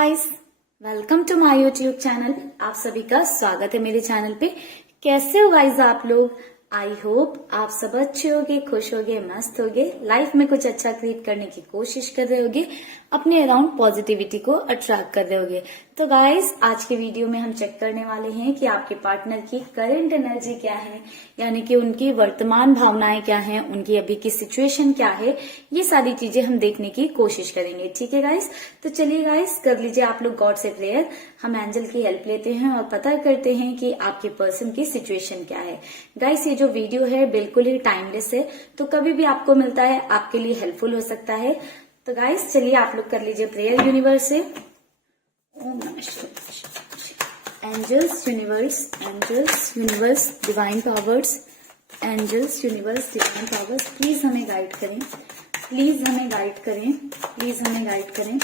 Guys, welcome to my YouTube channel. आप सभी का स्वागत है मेरे चैनल पे। कैसे हो गाइस आप लोग? आई होप आप सब अच्छे होगे, खुश होगे, मस्त होगे, लाइफ में कुछ अच्छा क्रिएट करने की कोशिश कर रहे होगे, अपने अराउंड पॉजिटिविटी को अट्रैक्ट कर रहे होगे। तो गाइस, आज के वीडियो में हम चेक करने वाले हैं कि आपके पार्टनर की करंट एनर्जी क्या है, यानी कि उनकी वर्तमान भावनाएं क्या हैं, उनकी अभी की सिचुएशन क्या है। ये सारी चीजें हम देखने की कोशिश करेंगे। ठीक है गाइस, तो चलिए गाइस, कर लीजिए आप लोग गॉड से प्रेयर। हम एंजल की हेल्प लेते हैं और पता करते हैं कि आपके पर्सन की सिचुएशन क्या है। गाइस, ये जो वीडियो है बिल्कुल ही टाइमलेस है, तो कभी भी आपको मिलता है आपके लिए हेल्पफुल हो सकता है। तो गाइस चलिए आप लोग कर लीजिए प्रेयर यूनिवर्स से। ओम नमः शिवाय। Angels universe divine powers, angels universe divine powers, please हमें गाइड करें, प्लीज हमें गाइड करें, प्लीज हमें गाइड करें।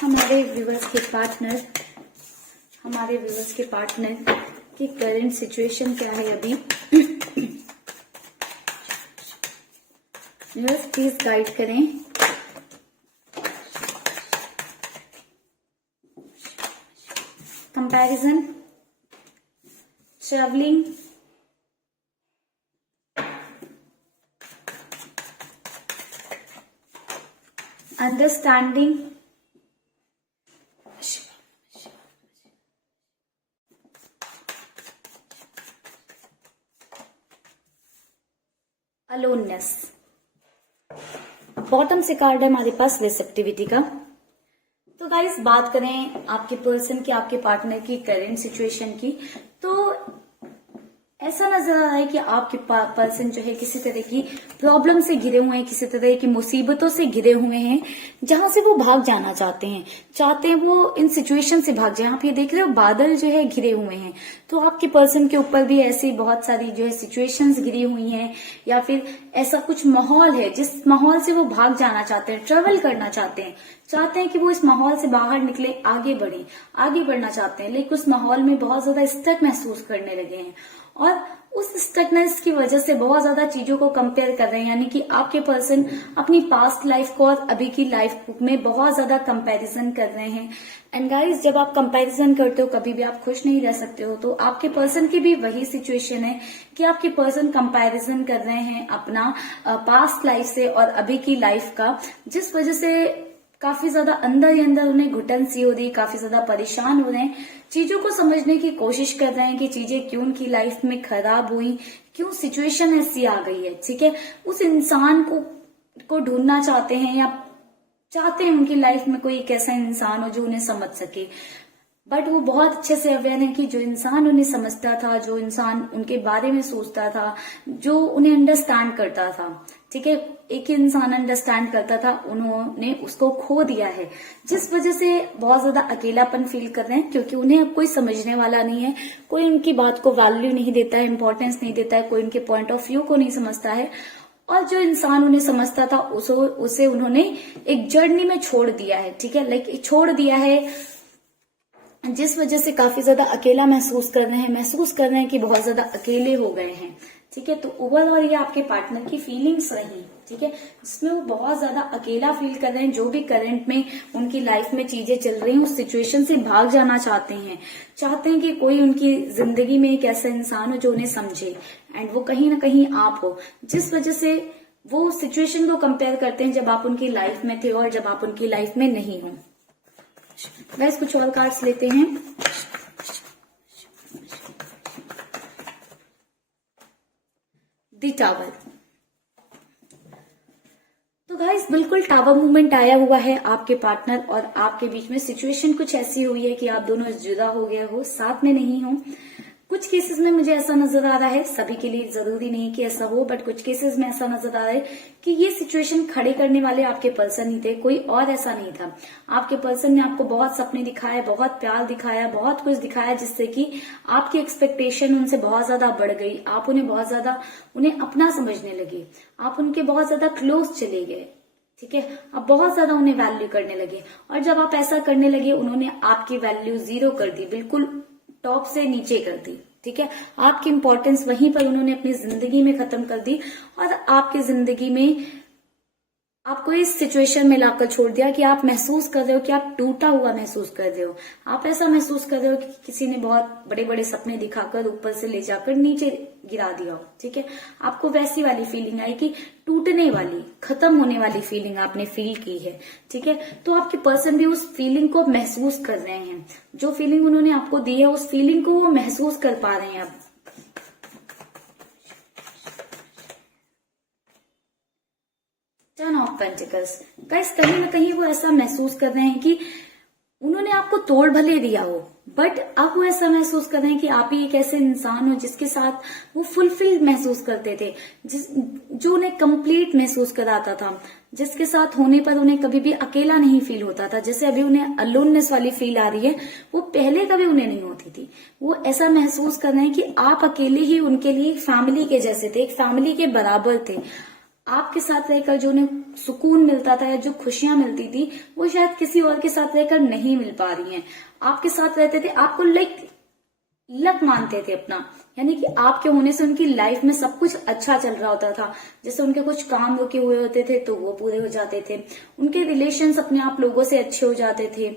हमारे व्यूवर्स के पार्टनर की करंट सिचुएशन क्या है अभी। व्यूवर्स प्लीज गाइड करें। Comparison, travelling, understanding, aloneness. Bottom से कार्ड है हमारे पास रिसेप्टिविटी का। तो गाइस, बात करें आपके पर्सन की, आपके पार्टनर की करंट सिचुएशन की, तो ऐसा नजर आ रहा है कि आपके पर्सन जो है किसी तरह की प्रॉब्लम से घिरे हुए हैं, किसी तरह की मुसीबतों से घिरे हुए हैं, जहां से वो भाग जाना चाहते हैं वो इन सिचुएशन से भाग जाए। आप ये देख रहे हो बादल जो है घिरे हुए हैं, तो आपके पर्सन के ऊपर भी ऐसी बहुत सारी जो है सिचुएशंस घिरी हुई हैं, या फिर ऐसा कुछ माहौल है जिस माहौल से वो भाग जाना चाहते हैं, ट्रेवल करना चाहते हैं कि वो इस माहौल से बाहर निकले, आगे बढ़ना चाहते हैं, लेकिन उस माहौल में बहुत ज्यादा स्टक महसूस करने लगे हैं और उस स्टकनेस की वजह से बहुत ज्यादा चीजों को कंपेयर कर रहे हैं। यानी कि आपके पर्सन अपनी पास्ट लाइफ को और अभी की लाइफ में बहुत ज्यादा कंपैरिजन कर रहे हैं। एंड गाइस, जब आप कंपैरिजन करते हो कभी भी आप खुश नहीं रह सकते हो। तो आपके पर्सन की भी वही सिचुएशन है कि आपके पर्सन कंपैरिजन कर रहे हैं अपना पास्ट लाइफ से और अभी की लाइफ का, जिस वजह से काफी ज्यादा अंदर ही अंदर उन्हें घुटन सी हो रही, काफी ज्यादा परेशान हो रहे हैं, चीजों को समझने की कोशिश कर रहे हैं कि चीजें क्यों उनकी लाइफ में खराब हुई, क्यों सिचुएशन ऐसी आ गई है। ठीक है, उस इंसान को ढूंढना चाहते हैं या चाहते हैं उनकी लाइफ में कोई एक ऐसा इंसान हो जो उन्हें समझ सके। बट वो बहुत अच्छे से अवेयर है कि जो इंसान उन्हें समझता था, जो इंसान उनके बारे में सोचता था, जो उन्हें अंडरस्टैंड करता था, ठीक है, एक ही इंसान अंडरस्टैंड करता था, उन्होंने उसको खो दिया है, जिस वजह से बहुत ज्यादा अकेलापन फील कर रहे हैं, क्योंकि उन्हें अब कोई समझने वाला नहीं है, कोई उनकी बात को वैल्यू नहीं देता है, इंपॉर्टेंस नहीं देता है, कोई उनके पॉइंट ऑफ व्यू को नहीं समझता है। और जो इंसान उन्हें समझता था उसे उन्होंने एक जर्नी में छोड़ दिया है। ठीक है, लाइक छोड़ दिया है, जिस वजह से काफी ज्यादा अकेला महसूस कर रहे हैं कि बहुत ज्यादा अकेले हो गए हैं। ठीक है, तो ओवरऑल ये आपके पार्टनर की फीलिंग्स रही। ठीक है, जिसमें वो बहुत ज्यादा अकेला फील कर रहे हैं। जो भी करंट में उनकी लाइफ में चीजें चल रही हैं, उस सिचुएशन से भाग जाना चाहते हैं कि कोई उनकी जिंदगी में एक ऐसा इंसान हो जो उन्हें समझे, एंड वो कहीं ना कहीं आप हो, जिस वजह से वो सिचुएशन को कंपेयर करते हैं जब आप उनकी लाइफ में थे और जब आप उनकी लाइफ में नहीं हो। गाइस, कुछ और कार्ड्स लेते हैं। The tower. तो गाइस, बिल्कुल टावर मूवमेंट आया हुआ है आपके पार्टनर और आपके बीच में सिचुएशन कुछ ऐसी हुई है कि आप दोनों जुदा हो गए हो, साथ में नहीं हो। कुछ केसेस में मुझे ऐसा नजर आ रहा है, सभी के लिए जरूरी नहीं कि ऐसा हो, बट कुछ केसेस में ऐसा नजर आ रहा है कि ये सिचुएशन खड़े करने वाले आपके पर्सन ही थे, कोई और ऐसा नहीं था। आपके पर्सन ने आपको बहुत सपने दिखाए, बहुत प्यार दिखाया, बहुत कुछ दिखाया, जिससे कि आपकी एक्सपेक्टेशन उनसे बहुत ज्यादा बढ़ गई। आप उन्हें अपना समझने लगे, आप उनके बहुत ज्यादा क्लोज चले गए। ठीक है, आप बहुत ज्यादा उन्हें वैल्यू करने लगे, और जब आप ऐसा करने लगे उन्होंने आपकी वैल्यू 0 कर दी, बिल्कुल टॉप से नीचे कर दी। ठीक है, आपकी इंपॉर्टेंस वहीं पर उन्होंने अपनी जिंदगी में खत्म कर दी और आपकी जिंदगी में आपको इस सिचुएशन में लाकर छोड़ दिया कि आप महसूस कर रहे हो कि आप टूटा हुआ महसूस कर रहे हो। आप ऐसा महसूस कर रहे हो कि किसी ने बहुत बड़े बड़े सपने दिखाकर ऊपर से ले जाकर नीचे गिरा दिया हो, ठीक है। आपको वैसी वाली फीलिंग आई कि टूटने वाली, खत्म होने वाली फीलिंग आपने फील की है, ठीक है। तो आपके पर्सन भी उस फीलिंग को महसूस कर रहे हैं। जो फीलिंग उन्होंने आपको दी है उस फीलिंग को वो महसूस कर पा रहे हैं अब। 10 ऑफ पेंटिकल्स। गाइस, कहीं ना कहीं वो ऐसा महसूस कर रहे हैं कि उन्होंने आपको तोड़ भले दिया हो, बट अब वो ऐसा महसूस कर रहे हैं कि आप ही एक ऐसे इंसान हो जिसके साथ वो फुलफिल महसूस करते थे, जो उन्हें कंप्लीट महसूस कराता था, जिसके साथ होने पर उन्हें कभी भी अकेला नहीं फील होता था। जैसे अभी उन्हें अलोननेस वाली फील आ रही है, वो पहले कभी उन्हें नहीं होती थी। वो ऐसा महसूस कर रहे हैं कि आप अकेले ही उनके लिए एक फैमिली के जैसे थे, एक फैमिली के बराबर थे। आपके साथ रहकर जो उन्हें सुकून मिलता था या जो खुशियां मिलती थी वो शायद किसी और के साथ रहकर नहीं मिल पा रही हैं। आपके साथ रहते थे, आपको लक मानते थे अपना, यानी कि आपके होने से उनकी लाइफ में सब कुछ अच्छा चल रहा होता था। जैसे उनके कुछ काम रुके हुए होते थे तो वो पूरे हो जाते थे, उनके रिलेशंस अपने आप लोगों से अच्छे हो जाते थे,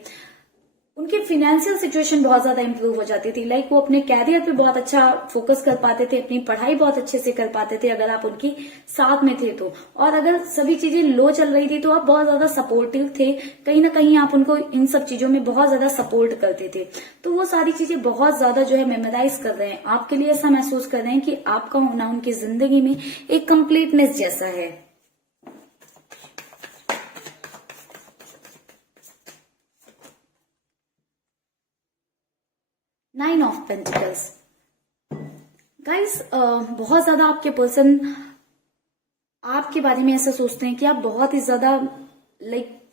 उनकी फाइनेंशियल सिचुएशन बहुत ज्यादा इंप्रूव हो जाती थी। लाइक वो अपने कैरियर पे बहुत अच्छा फोकस कर पाते थे, अपनी पढ़ाई बहुत अच्छे से कर पाते थे अगर आप उनकी साथ में थे तो। और अगर सभी चीजें लो चल रही थी तो आप बहुत ज्यादा सपोर्टिव थे, कहीं ना कहीं आप उनको इन सब चीजों में बहुत ज्यादा सपोर्ट करते थे। तो वो सारी चीजें बहुत ज्यादा जो है मेमोराइज कर रहे हैं, आपके लिए ऐसा महसूस कर रहे हैं कि आपका होना उनकी जिंदगी में एक कंप्लीटनेस जैसा है। 9 ऑफ पेंटिकल्स। गाइस, बहुत ज्यादा आपके पर्सन आपके बारे में ऐसा सोचते हैं कि आप बहुत ही ज्यादा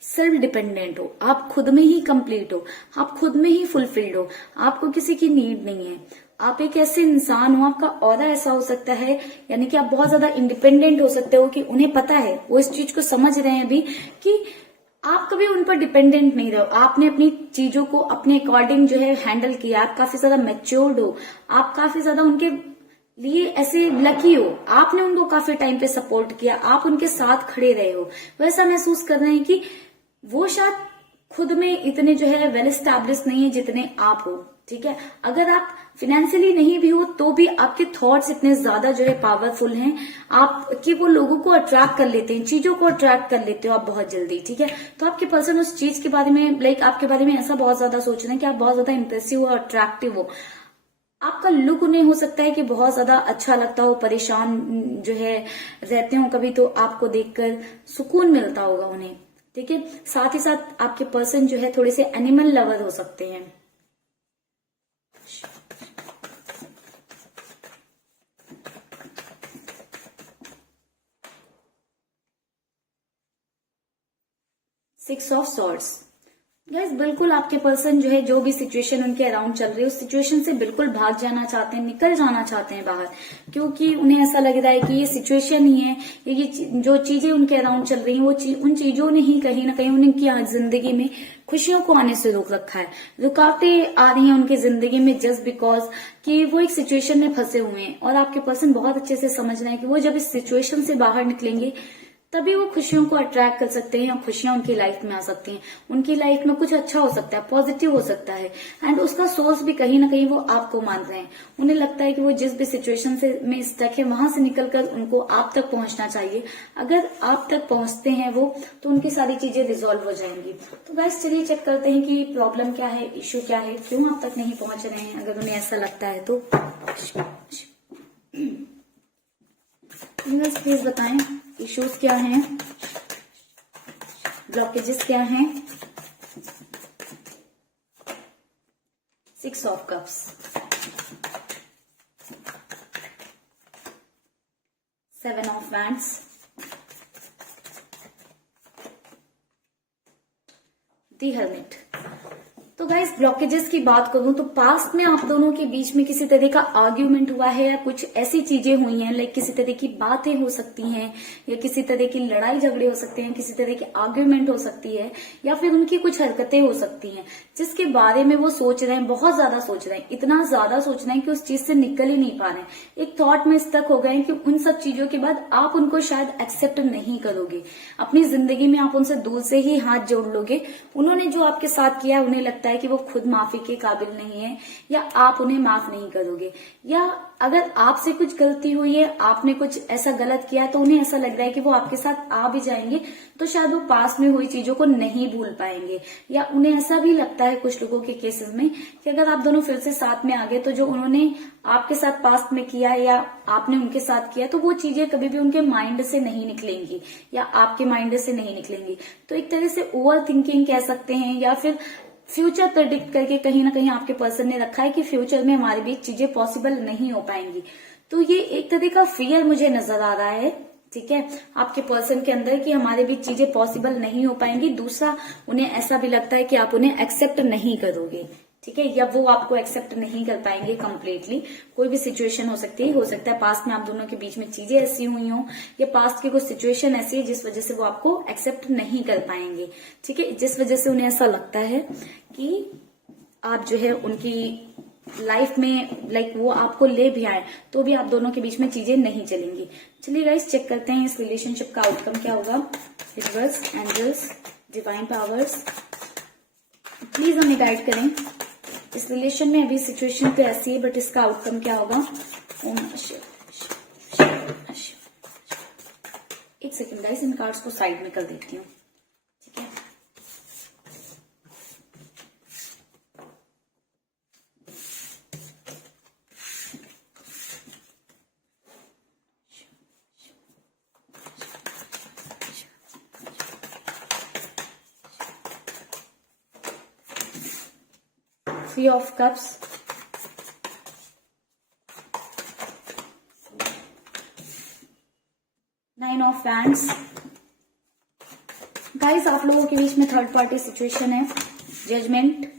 सेल्फ डिपेंडेंट हो, आप खुद में ही कंप्लीट हो, आप खुद में ही फुलफिल्ड हो, आपको किसी की नीड नहीं है। आप एक ऐसे इंसान हो, आपका ऑरा ऐसा हो सकता है, यानी कि आप बहुत ज्यादा इंडिपेंडेंट हो सकते हो कि उन्हें पता है, वो इस चीज को समझ रहे हैं भी कि आप कभी उन पर डिपेंडेंट नहीं रहो। आपने अपनी चीजों को अपने अकॉर्डिंग जो है हैंडल किया, आप काफी ज्यादा मैच्योर्ड हो, आप काफी ज्यादा उनके लिए ऐसे लकी हो, आपने उनको काफी टाइम पे सपोर्ट किया, आप उनके साथ खड़े रहे हो। वैसा महसूस कर रहे हैं कि वो शायद खुद में इतने जो है वेल एस्टैब्लिश नहीं है जितने आप हो, ठीक है। अगर आप फाइनेंशियली नहीं भी हो तो भी आपके थॉट्स इतने ज्यादा जो है पावरफुल हैं, आप कि वो लोगों को अट्रैक्ट कर लेते हैं, चीजों को अट्रैक्ट कर लेते हो आप बहुत जल्दी, ठीक है। तो आपके पर्सन उस चीज के बारे में आपके बारे में ऐसा बहुत ज्यादा सोच रहे हैं कि आप बहुत ज्यादा इंप्रेसिव और अट्रैक्टिव हो। आपका लुक उन्हें हो सकता है कि बहुत ज्यादा अच्छा लगता हो, परेशान जो है रहते हो कभी तो आपको देखकर सुकून मिलता होगा उन्हें, ठीक है। साथ ही साथ आपके पर्सन जो है थोड़े से एनिमल लवर हो सकते हैं। Six of swords. गाइस, बिल्कुल आपके पर्सन जो है जो भी सिचुएशन उनके अराउंड चल रही है उस सिचुएशन से बिल्कुल भाग जाना चाहते हैं, निकल जाना चाहते हैं बाहर, क्योंकि उन्हें ऐसा लग रहा है कि ये सिचुएशन ही है, ये जो चीजें उनके अराउंड चल रही हैं उन चीजों ने ही कहीं ना कहीं उनकी जिंदगी में खुशियों को आने से रोक रखा है। रुकावटें आ रही हैं उनकी जिंदगी में जस्ट बिकॉज कि वो एक सिचुएशन में फंसे हुए हैं, और आपके पर्सन बहुत अच्छे से समझ रहे हैं कि वो जब इस सिचुएशन से बाहर निकलेंगे तभी वो खुशियों को अट्रैक्ट कर सकते हैं और खुशियां उनकी लाइफ में आ सकती हैं। उनकी लाइफ में कुछ अच्छा हो सकता है, पॉजिटिव हो सकता है, एंड उसका सोर्स भी कहीं ना कहीं वो आपको मान रहे हैं। उन्हें लगता है कि वो जिस भी सिचुएशन से में स्टक है वहां से निकलकर उनको आप तक पहुंचना चाहिए। अगर आप तक पहुंचते हैं वो तो उनकी सारी चीजें रिजॉल्व हो जाएंगी। तो गाइस, चलिए चेक करते हैं कि प्रॉब्लम क्या है, इश्यू क्या है, क्यों आप तक नहीं पहुंच रहे हैं। अगर उन्हें ऐसा लगता है तो प्लीज बताएं इश्यूज क्या हैं, ब्लॉकेजेस क्या हैं। 6 of cups, 7 of wands, the hermit. तो तो गाइस ब्लॉकेजेस की बात करूं तो पास्ट में आप दोनों के बीच में किसी तरह का आर्ग्यूमेंट हुआ है या कुछ ऐसी चीजें हुई हैं, लाइक किसी तरह की बातें हो सकती हैं या किसी तरह की लड़ाई झगड़े हो सकते हैं, किसी तरह की आर्ग्यूमेंट हो सकती है या फिर उनकी कुछ हरकतें हो सकती हैं जिसके बारे में वो सोच रहे हैं, बहुत ज्यादा सोच रहे हैं, इतना ज्यादा सोच रहे हैं कि उस चीज से निकल ही नहीं पा रहे हैं। एक थॉट में स्टक हो गए कि उन सब चीजों के बाद आप उनको शायद एक्सेप्ट नहीं करोगे, अपनी जिंदगी में आप उनसे दूर से ही हाथ जोड़ लोगे। उन्होंने जो आपके साथ किया उन्हें लगता है कि वो खुद माफी के काबिल नहीं है या आप उन्हें माफ नहीं करोगे, या अगर आपसे कुछ गलती हुई है, आपने कुछ ऐसा गलत किया तो उन्हें ऐसा लग रहा है कि वो आपके साथ आ भी जाएंगे तो शायद वो पास में हुई चीजों को नहीं भूल पाएंगे, या उन्हें ऐसा भी लगता है कुछ लोगों के केसेस में कि अगर आप दोनों फिर से साथ में आ गए तो जो उन्होंने आपके साथ पास्ट में किया है या आपने उनके साथ किया तो वो चीजें कभी भी उनके माइंड से नहीं निकलेंगी या आपके माइंड से नहीं निकलेंगी। तो एक तरह से ओवर थिंकिंग कह सकते हैं, या फिर फ्यूचर प्रेडिक्ट करके कहीं ना कहीं आपके पर्सन ने रखा है कि फ्यूचर में हमारे बीच चीजें पॉसिबल नहीं हो पाएंगी। तो ये एक तरह का फियर मुझे नजर आ रहा है, ठीक है, आपके पर्सन के अंदर कि हमारे बीच चीजें पॉसिबल नहीं हो पाएंगी। दूसरा, उन्हें ऐसा भी लगता है कि आप उन्हें एक्सेप्ट नहीं करोगे, ठीक है, या वो आपको एक्सेप्ट नहीं कर पाएंगे कंप्लीटली। कोई भी सिचुएशन हो सकती है, हो सकता है पास्ट में आप दोनों के बीच में चीजें ऐसी हुई हो या पास्ट की कोई सिचुएशन ऐसी है जिस वजह से वो आपको एक्सेप्ट नहीं कर पाएंगे, ठीक है, जिस वजह से उन्हें ऐसा लगता है कि आप जो है उनकी लाइफ में लाइक वो आपको ले भी आए तो भी आप दोनों के बीच में चीजें नहीं चलेंगी। चलिए गाइस चेक करते हैं इस रिलेशनशिप का आउटकम क्या होगा। Universe, angels, divine powers, please हमें गाइड करें। इस रिलेशन में अभी सिचुएशन तो ऐसी है बट इसका आउटकम क्या होगा। ओम नमः शिवाय। एक सेकेंड गाइस, इन कार्ड्स को साइड में कर देती हूँ, ठीक है। Three of Cups, Nine of Wands। Guys आप लोगों के बीच में थर्ड पार्टी सिचुएशन है। Judgement,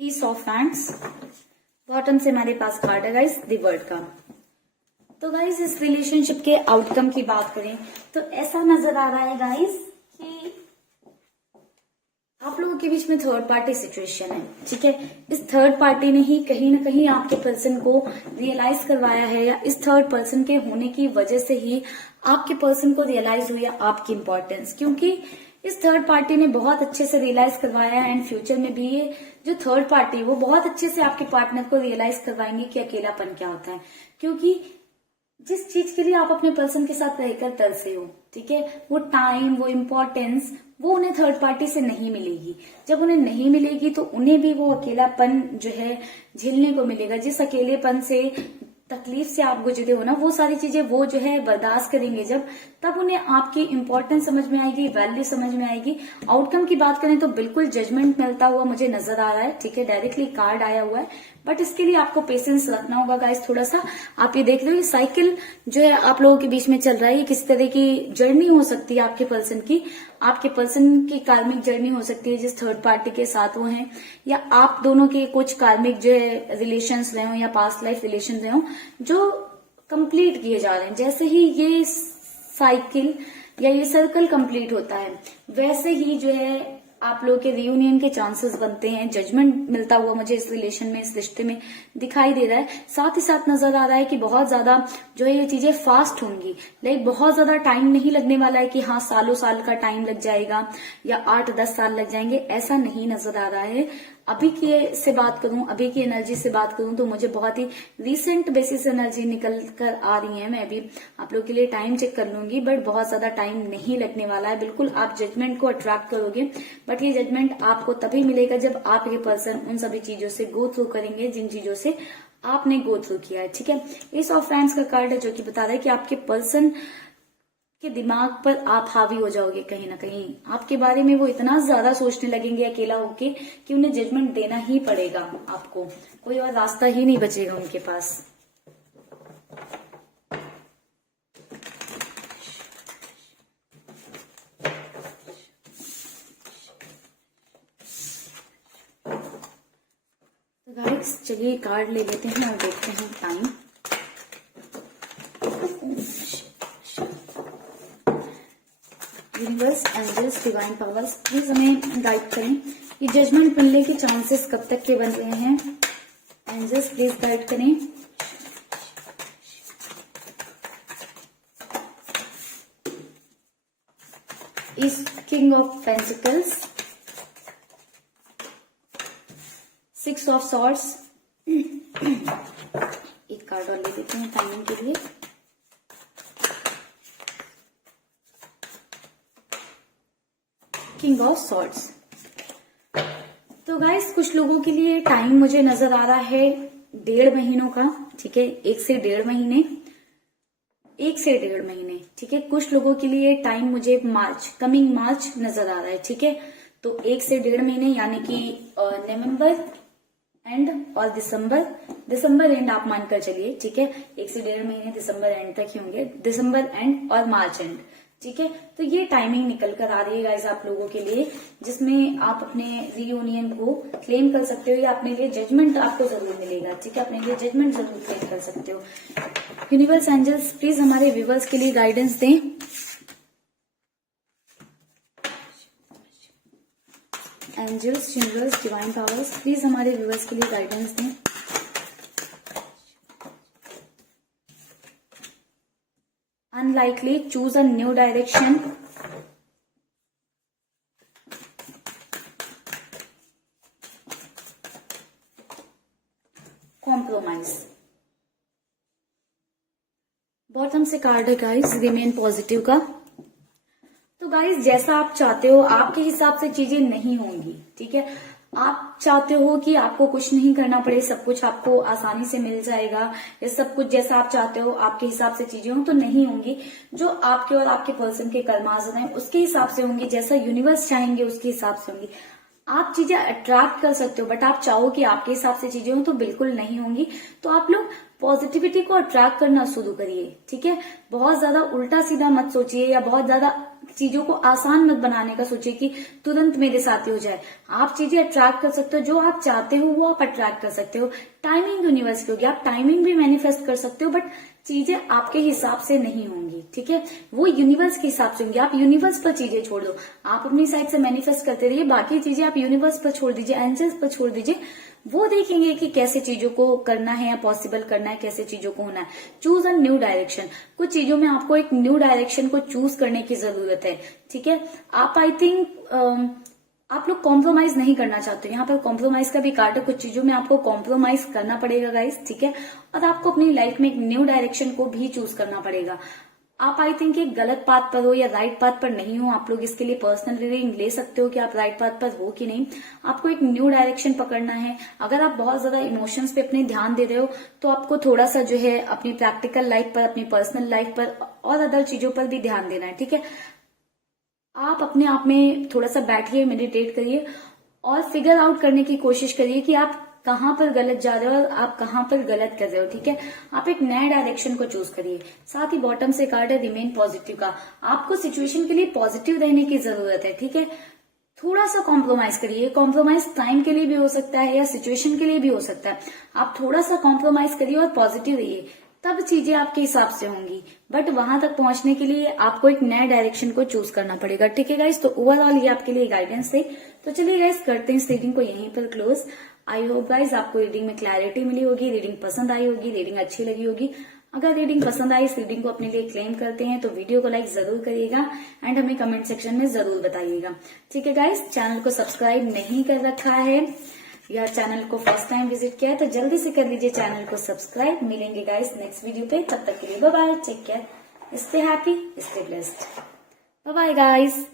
ace of hands. Bottom से हमारे पास कार्ड है गाइस द वर्ड का। तो गाइस इस रिलेशनशिप के आउटकम की बात करें तो ऐसा नजर आ रहा है गाइस कि आप लोगों के बीच में थर्ड पार्टी सिचुएशन है, ठीक है। इस थर्ड पार्टी ने ही कहीं ना कहीं आपके पर्सन को रियलाइज करवाया है, या इस थर्ड पर्सन के होने की वजह से ही आपके पर्सन को रियलाइज हुई है आपकी इंपॉर्टेंस, क्योंकि इस थर्ड पार्टी ने बहुत अच्छे से रियलाइज करवाया है एंड फ्यूचर में भी ये जो थर्ड पार्टी वो बहुत अच्छे से आपके पार्टनर को रियलाइज करवाएंगे कि अकेलापन क्या होता है, क्योंकि जिस चीज के लिए आप अपने पर्सन के साथ रहकर तरसे हो, ठीक है, वो टाइम, वो इम्पोर्टेंस, वो उन्हें थर्ड पार्टी से नहीं मिलेगी। जब उन्हें नहीं मिलेगी तो उन्हें भी वो अकेलापन जो है झेलने को मिलेगा। जिस अकेलेपन से, तकलीफ से आप गुजरे हो ना, वो सारी चीजें वो जो है बर्दाश्त करेंगे जब, तब उन्हें आपकी इंपॉर्टेंस समझ में आएगी, वैल्यू समझ में आएगी। आउटकम की बात करें तो बिल्कुल जजमेंट मिलता हुआ मुझे नजर आ रहा है, ठीक है, डायरेक्टली कार्ड आया हुआ है, बट इसके लिए आपको पेशेंस रखना होगा गाइस थोड़ा सा। आप ये देख लो, ये साइकिल जो है आप लोगों के बीच में चल रहा है, ये किस तरह की जर्नी हो सकती है आपके पर्सन की। आपके पर्सन की कार्मिक जर्नी हो सकती है जिस थर्ड पार्टी के साथ वो हैं, या आप दोनों के कुछ कार्मिक जो है रिलेशंस रहे हो या पास्ट लाइफ रिलेशन रहे हो जो कंप्लीट किए जा रहे हैं। जैसे ही ये साइकिल या ये सर्कल कंप्लीट होता है वैसे ही जो है आप लोगों के रियूनियन के चांसेस बनते हैं। जजमेंट मिलता हुआ मुझे इस रिलेशन में, इस रिश्ते में दिखाई दे रहा है। साथ ही साथ नजर आ रहा है कि बहुत ज्यादा जो है ये चीजें फास्ट होंगी, लाइक बहुत ज्यादा टाइम नहीं लगने वाला है कि हाँ सालों साल का टाइम लग जाएगा या 8-10 साल लग जाएंगे, ऐसा नहीं नजर आ रहा है। अभी की से बात करूं, अभी की एनर्जी से बात करूं तो मुझे बहुत ही रिसेंट बेसिस एनर्जी निकल कर आ रही है। मैं भी आप लोग के लिए टाइम चेक कर लूंगी, बट बहुत ज्यादा टाइम नहीं लगने वाला है। बिल्कुल आप जजमेंट को अट्रैक्ट करोगे, बट ये जजमेंट आपको तभी मिलेगा जब आप ये पर्सन उन सभी चीजों से गो थ्रू करेंगे जिन चीजों से आपने गो थ्रू किया है, ठीक है। एस ऑफ वैंड्स का कार्ड है जो कि बता रहा है कि आपके पर्सन के दिमाग पर आप हावी हो जाओगे। कहीं ना कहीं आपके बारे में वो इतना ज्यादा सोचने लगेंगे अकेला होके कि उन्हें जजमेंट देना ही पड़ेगा आपको, कोई और रास्ता ही नहीं बचेगा उनके पास। चलिए कार्ड ले लेते हैं और देखते हैं time. Universe, angels, divine powers, please हमें गाइड करें। ये जजमेंट मिलने के चांसेस कब तक के बन रहे हैं? एंजल्स प्लीज गाइड करें। इस किंग ऑफ पेंसिकल्स, 6 ऑफ सॉर्ड्स, एक कार्ड और ले लेते हैं टाइमिंग के लिए। King of swords. तो गाइस कुछ लोगों के लिए टाइम मुझे नजर आ रहा है 1.5 महीनों का, ठीक है, 1 से 1.5 महीने, 1 से 1.5 महीने, ठीक है। कुछ लोगों के लिए टाइम मुझे मार्च, कमिंग मार्च नजर आ रहा है, ठीक है। तो 1 से 1.5 महीने यानी कि नवंबर एंड और दिसंबर एंड आप मानकर चलिए, ठीक है। 1 से 1.5 महीने दिसंबर एंड तक ही होंगे, दिसंबर एंड और मार्च एंड, ठीक है। तो ये टाइमिंग निकल कर आ रही है गाइस आप लोगों के लिए, जिसमें आप अपने रियूनियन को क्लेम कर सकते हो या अपने लिए जजमेंट आपको जरूर मिलेगा, ठीक है। अपने लिए जजमेंट जरूर क्लेम कर सकते हो। यूनिवर्स, एंजल्स प्लीज हमारे व्यूवर्स के लिए गाइडेंस दें। Angels, universe, divine powers please हमारे व्यूवर्स के लिए गाइडेंस दें। Unlikely, choose a new direction. Compromise. Bottom से कार्ड है गाइस रिमेन पॉजिटिव का। तो गाइस जैसा आप चाहते हो आपके हिसाब से चीजें नहीं होंगी, ठीक है। आप चाहते हो कि आपको कुछ नहीं करना पड़े, सब कुछ आपको आसानी से मिल जाएगा, ये सब कुछ जैसा आप चाहते हो आपके हिसाब से चीजें हो, तो नहीं होंगी। जो आपके और आपके पर्सन के कर्माजन है उसके हिसाब से होंगी, जैसा यूनिवर्स चाहेंगे उसके हिसाब से होंगी। आप चीजें अट्रैक्ट कर सकते हो, बट आप चाहो कि आपके हिसाब से चीजें हो तो बिल्कुल नहीं होंगी। तो आप लोग पॉजिटिविटी को अट्रैक्ट करना शुरू करिए, ठीक है। बहुत ज्यादा उल्टा सीधा मत सोचिए या बहुत ज्यादा चीजों को आसान मत बनाने का सोचिए कि तुरंत मेरे साथ ही हो जाए। आप चीजें अट्रैक्ट कर सकते हो, जो आप चाहते हो वो आप अट्रैक्ट कर सकते हो। टाइमिंग यूनिवर्स की होगी, आप टाइमिंग भी मैनिफेस्ट कर सकते हो, बट चीजें आपके हिसाब से नहीं होंगी, ठीक है। वो यूनिवर्स के हिसाब से होंगी। आप यूनिवर्स पर चीजें छोड़ दो, आप अपनी साइड से मैनिफेस्ट करते रहिए, बाकी चीजें आप यूनिवर्स पर छोड़ दीजिए, एंजल्स पर छोड़ दीजिए। वो देखेंगे कि कैसे चीजों को करना है या पॉसिबल करना है, कैसे चीजों को होना है। Choose a new direction. कुछ चीजों में आपको एक न्यू डायरेक्शन को चूज करने की जरूरत है, ठीक है। आप आई थिंक आप लोग कॉम्प्रोमाइज नहीं करना चाहते हो। यहाँ पर कॉम्प्रोमाइज का भी कार्ड है, कुछ चीजों में आपको कॉम्प्रोमाइज करना पड़ेगा गाइस, ठीक है। और आपको अपनी लाइफ में एक न्यू डायरेक्शन को भी चूज करना पड़ेगा। आप आई थिंक एक गलत पाथ पर हो या राइट पाथ पर नहीं हो। आप लोग इसके लिए पर्सनल रीडिंग ले सकते हो कि आप राइट पाथ पर हो कि नहीं। आपको एक न्यू डायरेक्शन पकड़ना है। अगर आप बहुत ज्यादा इमोशंस पे अपने ध्यान दे रहे हो तो आपको थोड़ा सा जो है अपनी प्रैक्टिकल लाइफ पर, अपनी पर्सनल लाइफ पर और अदर चीजों पर भी ध्यान देना है, ठीक है। आप अपने आप में थोड़ा सा बैठिए, मेडिटेट करिए और फिगर आउट करने की कोशिश करिए कि आप कहां पर गलत जा रहे हो और आप कहां पर गलत कर रहे हो, ठीक है। आप एक नया डायरेक्शन को चूज करिए। साथ ही बॉटम से कार्ड है रिमेन पॉजिटिव का। आपको सिचुएशन के लिए पॉजिटिव रहने की जरूरत है, ठीक है। थोड़ा सा कॉम्प्रोमाइज करिए। कॉम्प्रोमाइज टाइम के लिए भी हो सकता है या सिचुएशन के लिए भी हो सकता है। आप थोड़ा सा कॉम्प्रोमाइज करिए और पॉजिटिव रहिए, तब चीजें आपके हिसाब से होंगी। बट वहां तक पहुंचने के लिए आपको एक नया डायरेक्शन को चूज करना पड़ेगा, ठीक है गाइस। तो ओवरऑल ये आपके लिए गाइडेंस है। तो चलिए गाइस करते हैं इस रीडिंग को यहीं पर क्लोज। आई होप गाइस आपको रीडिंग में क्लैरिटी मिली होगी, रीडिंग पसंद आई होगी, रीडिंग अच्छी लगी होगी। अगर रीडिंग पसंद आई, इस रीडिंग को अपने लिए क्लेम करते हैं तो वीडियो को लाइक जरूर करिएगा एंड हमें कमेंट सेक्शन में जरूर बताइएगा, ठीक है गाइस। चैनल को सब्सक्राइब नहीं कर रखा है या चैनल को फर्स्ट टाइम विजिट किया है तो जल्दी से कर लीजिए चैनल को सब्सक्राइब। मिलेंगे गाइस नेक्स्ट वीडियो पे, तब तक के लिए bye bye, take care, stay happy, stay blessed, bye bye guys.